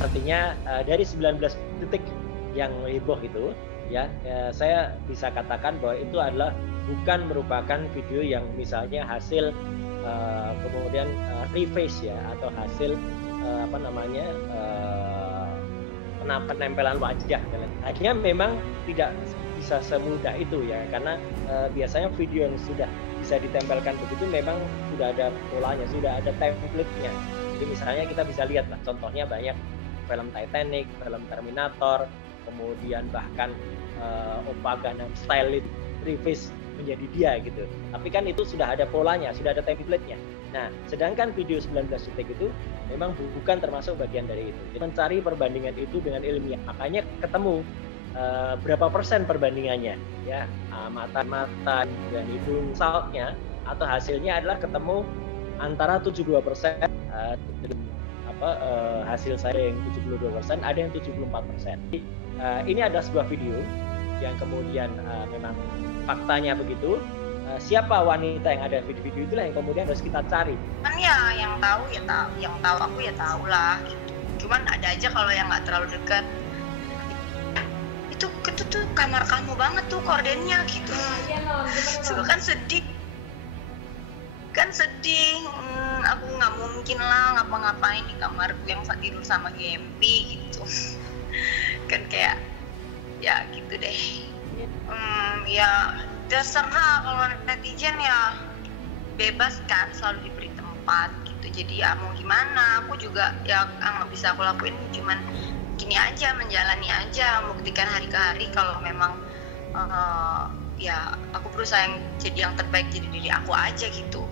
Artinya dari 19 detik yang heboh itu, ya saya bisa katakan bahwa itu adalah bukan merupakan video yang misalnya hasil kemudian reface ya, atau hasil apa namanya penempelan wajah. Akhirnya memang tidak bisa semudah itu ya, karena biasanya video yang sudah bisa ditempelkan begitu memang sudah ada polanya, sudah ada template-nya. Jadi misalnya kita bisa lihat lah, contohnya banyak film Titanic, film Terminator, kemudian bahkan Oppa Gangnam Style itu reface menjadi dia gitu. Tapi kan itu sudah ada polanya, sudah ada template-nya. Nah, sedangkan video 19 detik itu memang bukan termasuk bagian dari itu. Jadi mencari perbandingan itu dengan ilmiah, makanya ketemu berapa persen perbandingannya ya, mata dan hidung saltnya atau hasilnya adalah ketemu antara 72% hasil saya yang 72%, ada yang 74%. Ini ada sebuah video yang kemudian memang faktanya begitu. Siapa wanita yang ada video-video itulah yang kemudian harus kita cari. Kan ya yang tahu ya tahu, yang tahu aku ya tahu lah gitu. Cuman ada aja kalau yang nggak terlalu dekat. Itu tuh kamar kamu banget tuh kordennya gitu. Suka kan sedih. Aku nggak mungkin lah ngapa-ngapain di kamarku yang tidur sama Gempi gitu. Kan kayak ya gitu deh. Ya terserah, kalau netizen ya bebas kan, selalu diberi tempat gitu. Jadi ya mau gimana, aku juga ya nggak bisa aku lakuin, cuman gini aja, menjalani aja, membuktikan hari ke hari kalau memang ya aku berusaha jadi yang terbaik, jadi diri aku aja gitu.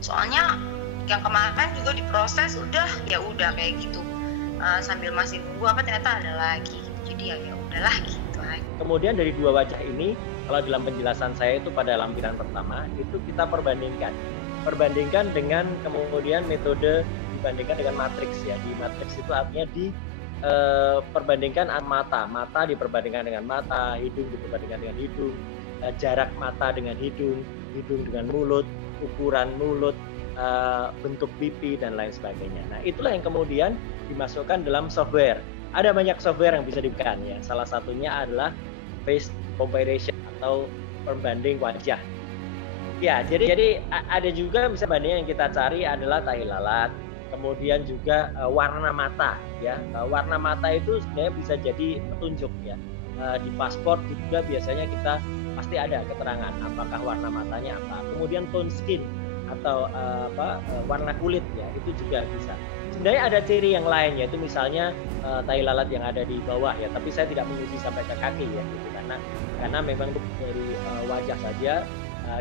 Soalnya yang kemarin juga diproses udah kayak gitu, sambil masih nunggu apa ternyata ada lagi, jadi ya udahlah gitu aja. Kemudian dari dua wajah ini, kalau dalam penjelasan saya itu pada lampiran pertama itu kita perbandingkan dengan kemudian metode dibandingkan dengan matriks ya. Di matriks itu artinya perbandingkan mata diperbandingkan dengan mata, hidung diperbandingkan dengan hidung, jarak mata dengan hidung dengan mulut, ukuran mulut, bentuk pipi dan lain sebagainya. Nah, itulah yang kemudian dimasukkan dalam software. Ada banyak software yang bisa digunakan ya. Salah satunya adalah face comparison atau pembanding wajah. Ya, jadi ada juga bisa banding yang kita cari adalah tahi lalat, kemudian juga warna mata ya. Warna mata itu sebenarnya bisa jadi petunjuk ya. Di paspor juga biasanya kita pasti ada keterangan apakah warna matanya apa. Kemudian tone skin atau warna kulit ya, itu juga bisa. Sebenarnya ada ciri yang lain, yaitu misalnya tahi lalat yang ada di bawah ya, tapi saya tidak menguji sampai ke kaki ya gitu, karena memang dari wajah saja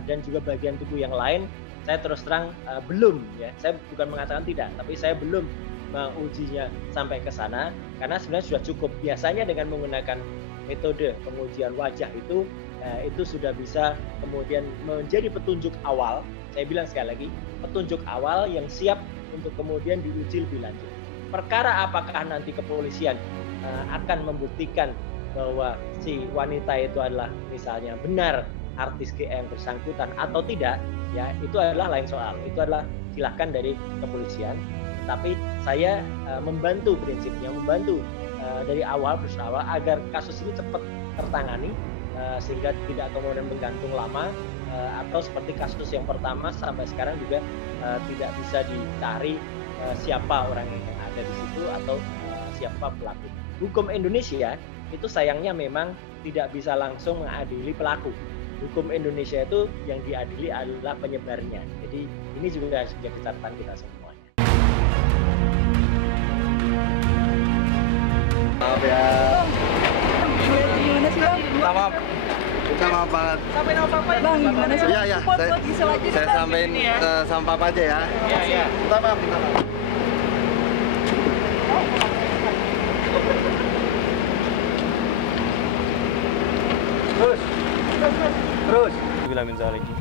dan juga bagian tubuh yang lain saya terus terang belum ya, saya bukan mengatakan tidak, tapi saya belum mengujinya sampai ke sana karena sebenarnya sudah cukup. Biasanya dengan menggunakan metode pengujian wajah itu sudah bisa kemudian menjadi petunjuk awal. Saya bilang sekali lagi, petunjuk awal yang siap untuk kemudian diuji lebih lanjut. Perkara apakah nanti kepolisian akan membuktikan bahwa si wanita itu adalah misalnya benar artis GM bersangkutan atau tidak, ya itu adalah lain soal. Itu adalah silahkan dari kepolisian. Tapi saya membantu prinsipnya, membantu dari awal agar kasus ini cepat tertangani sehingga tidak kemudian menggantung lama, atau seperti kasus yang pertama sampai sekarang juga tidak bisa dicari siapa orang yang ada di situ atau siapa pelaku. Hukum Indonesia itu sayangnya memang tidak bisa langsung mengadili pelaku. Hukum Indonesia itu yang diadili adalah penyebarnya. Jadi ini juga harus menjadi catatan kita semuanya. Maaf ya. Gimana sih Bang? Maaf. Kita maaf banget. Sampai nama Papa ya? Bang, gimana sih? Iya. Saya sampein sama Papa aja ya. Iya. Minta maaf. Terus. Bilangin saya lagi.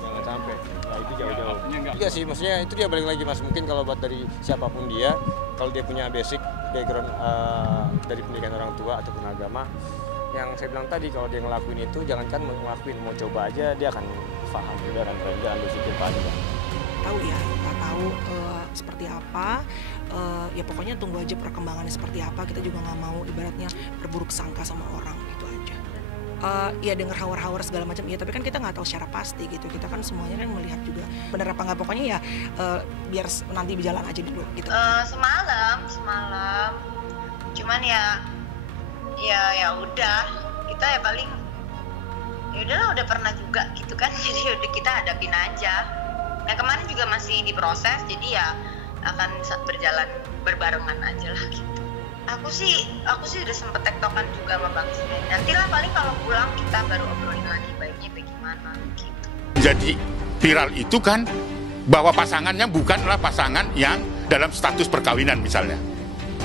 Jangan sampai. Nah, itu jauh-jauh. Iya sih, maksudnya itu dia balik lagi Mas. Mungkin kalau buat dari siapapun dia, kalau dia punya basic background dari pendidikan orang tua ataupun agama, yang saya bilang tadi, kalau dia ngelakuin itu, jangankan ngelakuin, mau coba aja, dia akan paham juga dan jangan berpikir panjang. Tahu ya, nggak tahu seperti apa ya pokoknya tunggu aja perkembangannya seperti apa. Kita juga nggak mau ibaratnya berburuk sangka sama orang, itu aja. Ya dengar hawar-hawar segala macam ya, tapi kan kita nggak tahu secara pasti gitu. Kita kan semuanya kan melihat juga benar apa nggak, pokoknya ya biar nanti berjalan aja dulu gitu. Semalam cuman ya udah, kita ya paling ya udahlah, udah pernah juga gitu kan, jadi udah kita hadapin aja. Nah kemarin juga masih diproses, jadi ya akan berjalan berbarengan aja lah gitu. Aku sih udah sempet tektokan juga sama Bang Sven. Nanti lah paling kalau pulang kita baru obrolin lagi baiknya bagaimana gitu. Jadi viral itu kan bahwa pasangannya bukanlah pasangan yang dalam status perkawinan misalnya.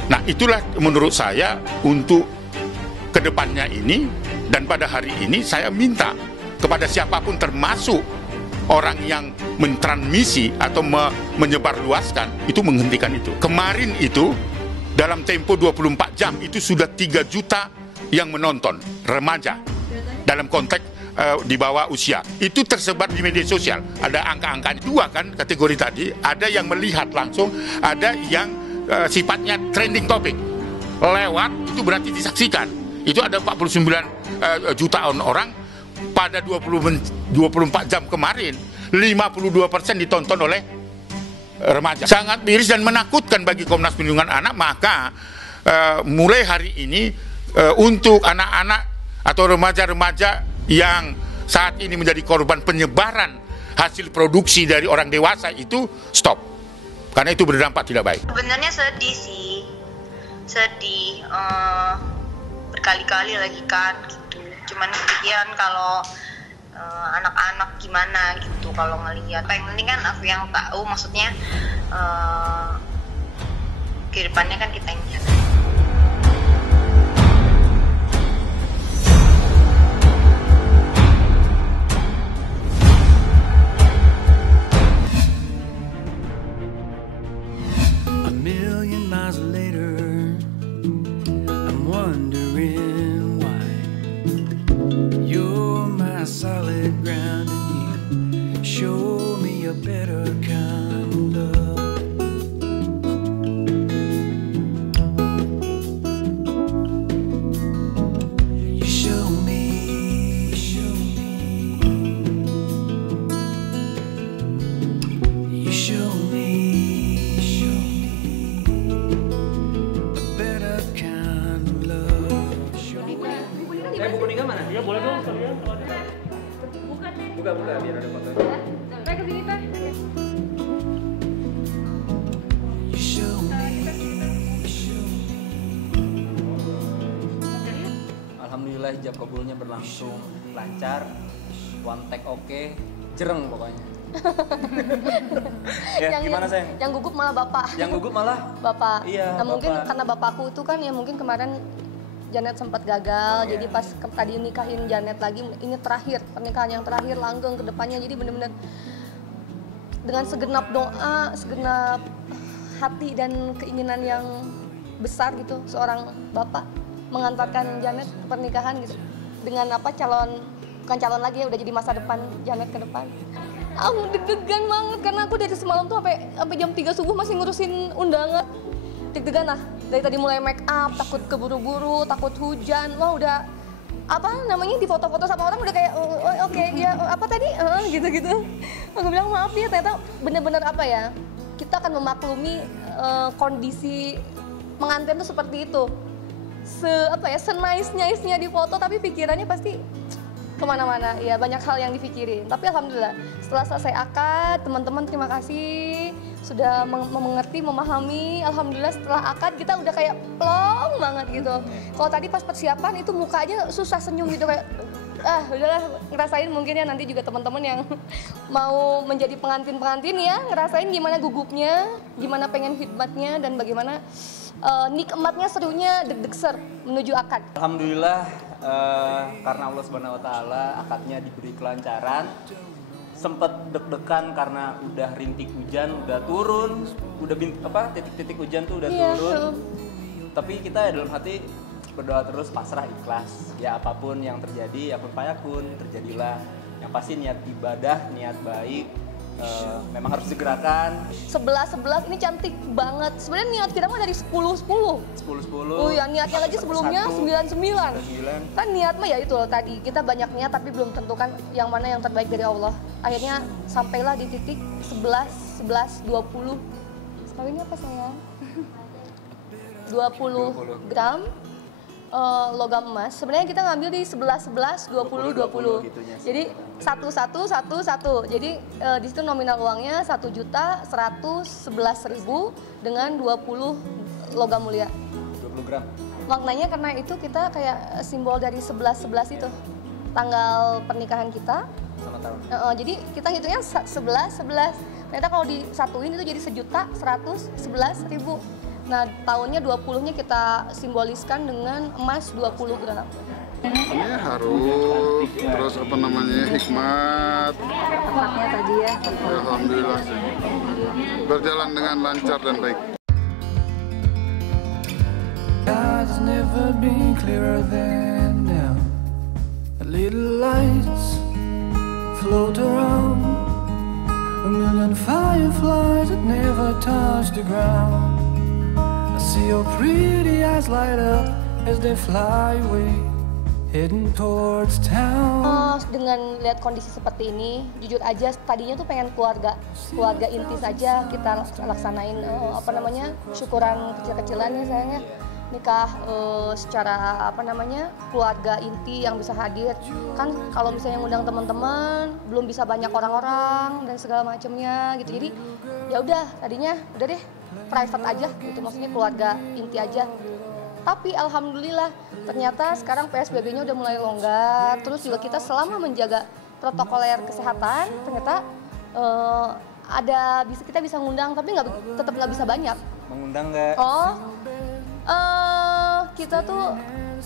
Nah itulah menurut saya untuk kedepannya ini, dan pada hari ini saya minta kepada siapapun termasuk orang yang mentransmisi atau menyebarluaskan itu menghentikan itu. Kemarin itu dalam tempo 24 jam itu sudah 3 juta yang menonton, remaja dalam konteks di bawah usia. Itu tersebar di media sosial. Ada angka-angkanya 2 kan kategori tadi, ada yang melihat langsung, ada yang sifatnya trending topik. Lewat itu berarti disaksikan. Itu ada 49 jutaan orang pada 24 jam kemarin. 52% ditonton oleh remaja. Sangat miris dan menakutkan bagi Komnas Perlindungan Anak. Maka mulai hari ini untuk anak-anak atau remaja-remaja yang saat ini menjadi korban penyebaran hasil produksi dari orang dewasa itu stop, karena itu berdampak tidak baik. Sebenarnya sedih sih, berkali-kali lagi kan gitu. Cuman kemudian kalau anak-anak gimana gitu kalau ngelihat. Yang penting kan aku yang tahu, maksudnya kehidupannya kan kita yang jaga. A million miles later, I'm wondering why you're my solid ground and you show me a better kind of love. You show me a better kind of love. Buku nikah mana? Iya boleh dong sekalian. Buka biar ada fotonya. Teh kesini teh. You show me. Alhamdulillah hijab kabulnya berlangsung lancar, one take oke, jereng pokoknya. Ya, gimana sayang? Yang gugup malah bapak. Yang gugup malah? Bapak. Iya, nah mungkin bapak. karena bapakku itu kan ya mungkin kemarin Janet sempat gagal, jadi pas tadi nikahin Janet lagi, ini terakhir, pernikahan yang terakhir, langgeng ke depannya, jadi bener-bener dengan segenap doa, segenap hati dan keinginan yang besar gitu, seorang bapak mengantarkan Janet ke pernikahan gitu, dengan apa bukan calon lagi ya, udah jadi masa depan Janet ke depan. Aku deg-degan banget karena aku dari semalam tuh sampai jam 3 subuh masih ngurusin undangan. Deg-degan lah, dari tadi mulai make up, takut keburu-buru, takut hujan, wah udah apa namanya di foto-foto sama orang udah kayak oke, ya apa tadi gitu-gitu. Aku bilang maaf ya, ternyata bener-bener apa ya, kita akan memaklumi kondisi pengantin tuh seperti itu. Se-nice-nya di foto, tapi pikirannya pasti kemana-mana, ya banyak hal yang dipikirin. Tapi alhamdulillah setelah selesai akad, teman-teman terima kasih sudah mengerti, memahami. Alhamdulillah setelah akad kita udah kayak plong banget gitu. Kalau tadi pas persiapan itu muka aja susah senyum gitu, kayak udahlah, ngerasain mungkin ya nanti juga teman-teman yang mau menjadi pengantin ya ngerasain gimana gugupnya, gimana pengen khidmatnya, dan bagaimana nikmatnya, serunya, deg-degser menuju akad. Alhamdulillah karena Allah Subhanahu wa taala akadnya diberi kelancaran. Sempet deg-degan karena udah rintik hujan, udah turun, udah titik-titik hujan tuh udah turun. Tapi kita dalam hati berdoa terus, pasrah, ikhlas. Ya apapun yang terjadi, ya kun fayakun, terjadilah. Yang pasti niat ibadah, niat baik, memang harus digerakan. 11 ini cantik banget. Sebenarnya niat kita mah dari 10. 10. Oh ya, niatnya lagi sebelumnya 9. Kan niat mah ya itu loh tadi. Kita banyak niat tapi belum tentukan yang mana yang terbaik dari Allah. Akhirnya sampailah di titik 11, 20. Sekalinya apa sayang? 20 gram logam emas. Sebenarnya kita ngambil di 11, 20. Jadi 1. Jadi di situ nominal uangnya 1.111.000 dengan 20 logam mulia. 20 gram. Maknanya karena itu kita kayak simbol dari 11 itu. Tanggal pernikahan kita. Sama tahun. Jadi kita hitungnya 11. Ternyata kalau disatuin itu jadi 1.111.000. Nah, tahunnya 20-nya kita simboliskan dengan emas 20 gram. Ini harus, terus apa namanya, hikmat. Tempatnya tadi ya. Alhamdulillah sih. Berjalan dengan lancar dan baik. God's never been clearer than now. Little lights float around, a million fireflies that never touch the ground. I see your pretty eyes light up as they fly away, heading towards town. Dengan lihat kondisi seperti ini, jujur aja tadinya tuh pengen keluarga inti saja kita laksanain syukuran kecil-kecilan ya sayangnya. Nikah secara keluarga inti yang bisa hadir. Kan kalau misalnya ngundang teman-teman belum bisa banyak orang-orang dan segala macamnya gitu. Jadi ya udah tadinya udah deh private aja gitu, maksudnya keluarga inti aja. Tapi alhamdulillah ternyata sekarang PSBB-nya udah mulai longgar. Terus juga kita selama menjaga protokoler kesehatan ternyata kita bisa ngundang tapi tetap nggak bisa banyak. Mengundang nggak? Kita tuh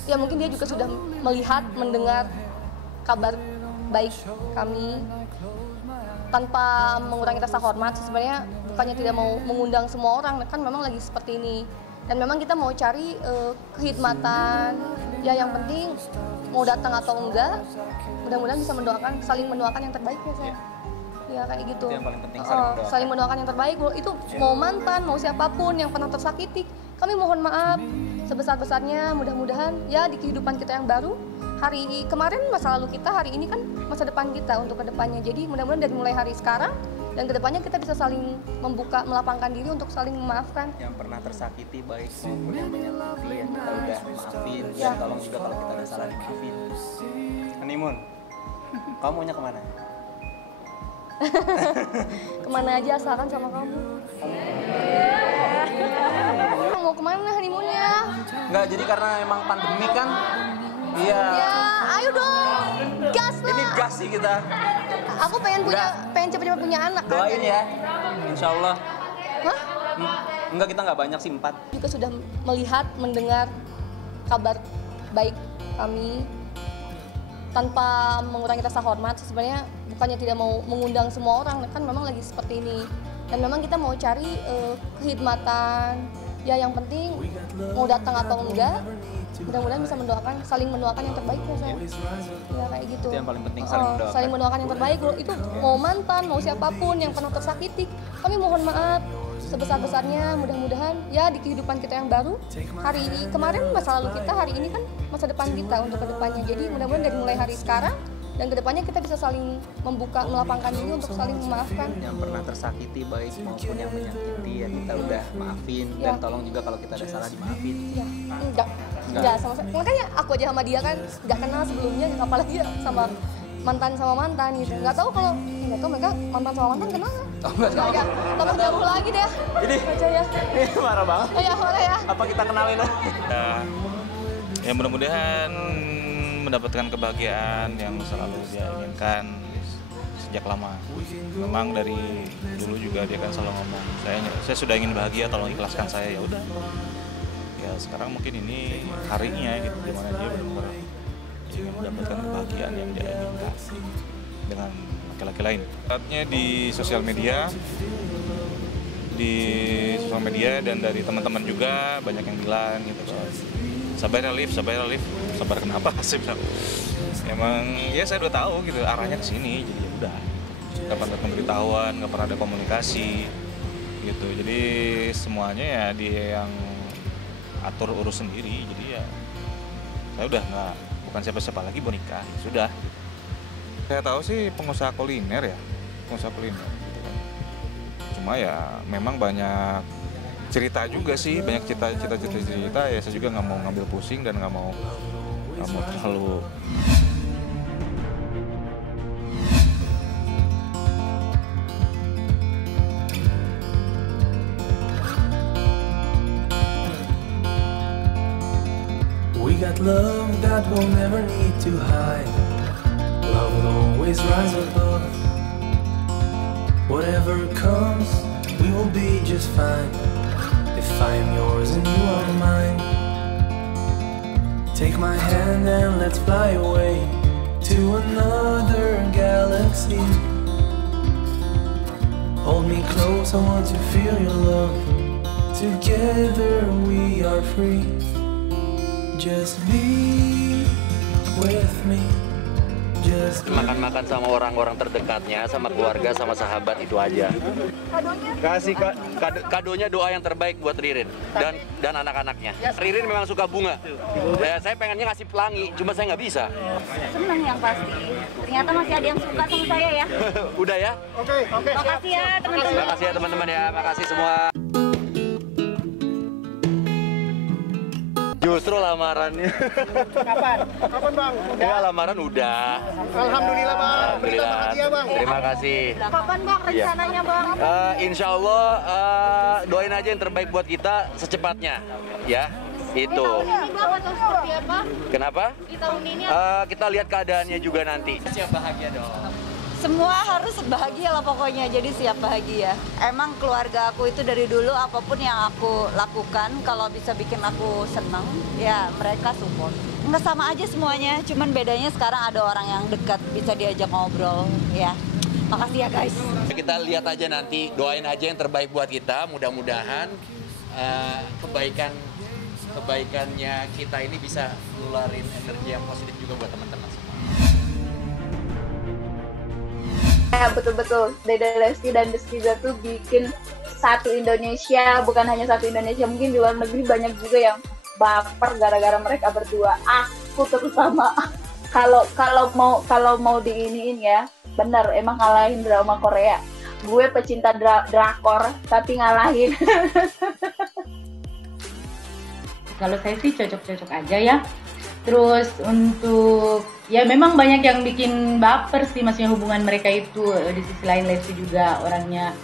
ya mungkin dia juga sudah melihat, mendengar kabar baik kami tanpa mengurangi rasa hormat. Sebenarnya bukannya tidak mau mengundang semua orang, kan memang lagi seperti ini. Dan memang kita mau cari kehidmatan. Ya yang penting mau datang atau enggak, mudah-mudahan bisa saling mendoakan yang terbaik ya saya. Ya kayak gitu. Itu yang paling penting, saling mendoakan yang terbaik. Itu mau mantan, mau siapapun yang pernah tersakiti, kami mohon maaf sebesar-besarnya. Mudah-mudahan ya di kehidupan kita yang baru, hari kemarin masa lalu kita, hari ini kan masa depan kita untuk kedepannya. Jadi mudah-mudahan dari mulai hari sekarang dan kedepannya kita bisa saling membuka, melapangkan diri untuk saling memaafkan. Yang pernah tersakiti baik maupun yang menyakiti ya kita udah maafin. Dan tolong juga kalau kita ada salah dimaafin. Honeymoon, kamu maunya kemana? Kemana aja asalkan sama kamu. Mau kemana honeymoonnya? Enggak, jadi karena emang pandemi kan. Iya. Ya, ayo dong. Gas lah. Ini gas sih kita. Aku pengen cepet-cepet punya anak. Doain ya. Insya Allah. Hah? Enggak, kita nggak banyak sih, 4. Juga sudah melihat, mendengar kabar baik kami tanpa mengurangi rasa hormat. Sebenarnya bukannya tidak mau mengundang semua orang, kan memang lagi seperti ini. Dan memang kita mau cari kehidmatan. Ya yang penting mau datang atau enggak, mudah-mudahan bisa saling mendoakan yang terbaik ya saya. Ya kayak gitu. Itu yang paling penting, saling mendoakan yang terbaik. Itu mau mantan, mau siapapun yang pernah tersakiti, kami mohon maaf sebesar-besarnya. Mudah-mudahan ya di kehidupan kita yang baru, kemarin masa lalu kita, hari ini kan masa depan kita untuk kedepannya. Jadi mudah-mudahan dari mulai hari sekarang dan kedepannya kita bisa saling membuka, melapangkan diri untuk saling memaafkan. Yang pernah tersakiti baik maupun yang menyakiti ya kita udah maafin. Dan tolong juga kalau kita ada salah dimaafin. Ya, enggak sama sekali. Makanya aku aja sama dia kan nggak kenal sebelumnya, apalagi sama mantan gitu. Nggak tahu mereka mantan sama mantan kenal nggak? Oh, nggak tahu. Tambah jauh lagi deh. Ini marah banget. Ya marah ya. Apa kita kenalin aja? Ya mudah-mudahan mendapatkan kebahagiaan yang selalu dia inginkan sejak lama. Memang dari dulu juga dia kan selalu ngomong, saya sudah ingin bahagia, tolong ikhlaskan saya. Ya udah. Ya sekarang mungkin ini harinya gitu, dimana dia benar-benar ingin mendapatkan kebahagiaan yang dia inginkan dengan laki-laki lain. Saatnya di sosial media dan dari teman-teman juga banyak yang bilang gitu kan. Sabar Alif, sabar kenapa sih bilang. Emang ya saya udah tahu gitu arahnya ke sini, jadi ya udah. nggak pernah ada pemberitahuan, nggak pernah ada komunikasi gitu. Jadi semuanya ya dia yang atur urus sendiri. Jadi ya saya udah nggak, bukan siapa-siapa lagi mau nikah, sudah. Saya tahu sih pengusaha kuliner ya, pengusaha kuliner gitu kan. Cuma ya memang banyak cerita juga sih, banyak cerita ya, saya juga nggak mau ngambil pusing dan nggak mau terlalu. We got love that we'll never need to hide. Love will always rise above. Whatever comes, we will be just fine. If I am yours and you are mine. Take my hand and let's fly away to another galaxy. Hold me close, I want to feel your love. Together we are free. Just be with me. Makan-makan sama orang-orang terdekatnya, sama keluarga, sama sahabat, itu aja. Kadonya? Kasih kadonya doa yang terbaik buat Ririn dan anak-anaknya. Ririn memang suka bunga. Saya pengennya ngasih pelangi, cuma saya nggak bisa. Senang yang pasti. Ternyata masih ada yang suka sama saya ya. Udah ya? Oke. Makasih ya teman-teman. Makasih ya teman-teman ya, makasih semua. Justru lamarannya. Kapan Bang? Ya lamaran udah. Alhamdulillah Bang. Alhamdulillah. Makasih ya Bang. Terima kasih. Kapan Bang rencananya Bang? Insya Allah doain aja yang terbaik buat kita secepatnya. Ya, itu. Di tahun ini Bang atau seperti apa? Kenapa? Di tahun ini kita lihat keadaannya juga nanti. Siap bahagia dong. Semua harus bahagia lah pokoknya, jadi siap bahagia. Emang keluarga aku itu dari dulu apapun yang aku lakukan, kalau bisa bikin aku seneng, ya mereka support. Nggak sama aja semuanya, cuman bedanya sekarang ada orang yang dekat, bisa diajak ngobrol, ya. Makasih ya guys. Kita lihat aja nanti, doain aja yang terbaik buat kita, mudah-mudahan kebaikannya kita ini bisa nularin energi yang positif juga buat teman-teman semua. Ya betul-betul, Dede Lesti dan Deskiza tuh bikin satu Indonesia, bukan hanya satu Indonesia, mungkin di luar negeri banyak juga yang baper gara-gara mereka berdua. Aku terutama kalau mau diiniin ya, bener emang ngalahin drama Korea. Gue pecinta drakor tapi ngalahin. Kalau saya sih cocok-cocok aja ya. Terus untuk ya memang banyak yang bikin baper sih, maksudnya hubungan mereka itu. Di sisi lain Lesti juga orangnya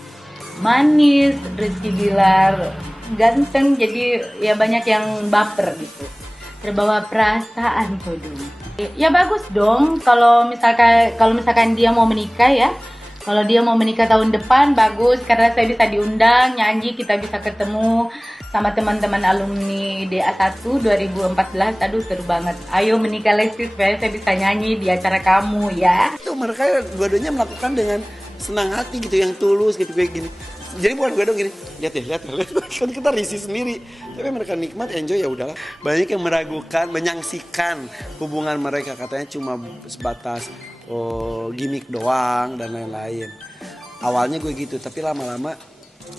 manis, Rizky Bilar ganteng, jadi ya banyak yang baper gitu, terbawa perasaan tuh dong. Ya bagus dong kalau misalkan dia mau menikah ya. Kalau dia mau menikah tahun depan bagus, karena saya bisa diundang nyanyi, kita bisa ketemu sama teman-teman alumni DA1 2014. Aduh seru banget. Ayo menikah Lesti supaya saya bisa nyanyi di acara kamu ya. Itu mereka dua-duanya melakukan dengan senang hati gitu, yang tulus gitu kayak gini. Jadi bukan gue dong gini, lihat kan kita risih sendiri. Tapi mereka nikmat, enjoy, ya udahlah. Banyak yang meragukan, menyangsikan hubungan mereka, katanya cuma sebatas gimmick doang dan lain-lain. Awalnya gue gitu, tapi lama-lama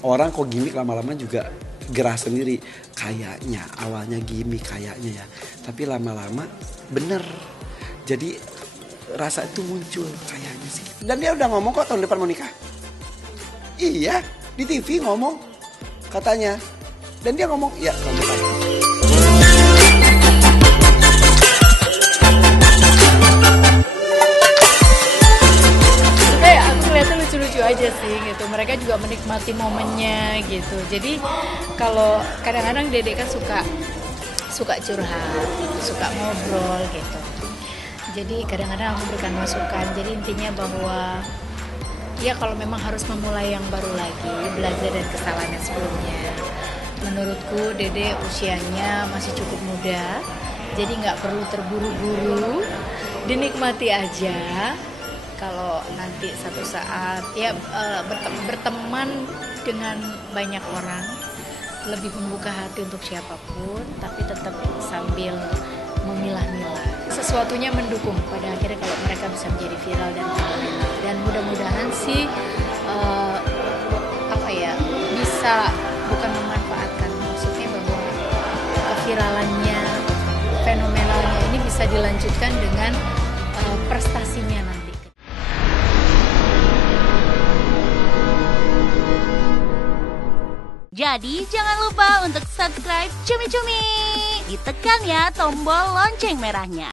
orang kok gimmick lama-lama juga gerah sendiri. Kayaknya awalnya gimmick kayaknya ya, tapi lama-lama bener. Jadi rasa itu muncul kayaknya sih. Dan dia udah ngomong kok tahun depan mau nikah. Iya, di TV ngomong katanya. Dan dia ngomong ya tahun depan. Kelihatan lucu-lucu aja sih gitu, mereka juga menikmati momennya gitu. Jadi kalau kadang-kadang Dede kan suka curhat, suka ngobrol gitu. Jadi kadang-kadang aku berikan masukan. Jadi intinya bahwa ya kalau memang harus memulai yang baru lagi, belajar dari kesalahan sebelumnya. Menurutku Dede usianya masih cukup muda, jadi nggak perlu terburu-buru, dinikmati aja. Kalau nanti satu saat ya berteman dengan banyak orang, lebih membuka hati untuk siapapun, tapi tetap sambil memilah-milah. Sesuatunya mendukung pada akhirnya kalau mereka bisa menjadi viral dan fenomenal. Dan mudah-mudahan sih bisa bukan memanfaatkan, maksudnya bahwa keviralannya, fenomenalnya ini bisa dilanjutkan dengan prestasinya nanti. Jadi jangan lupa untuk subscribe Cumi Cumi. Ditekan ya tombol lonceng merahnya.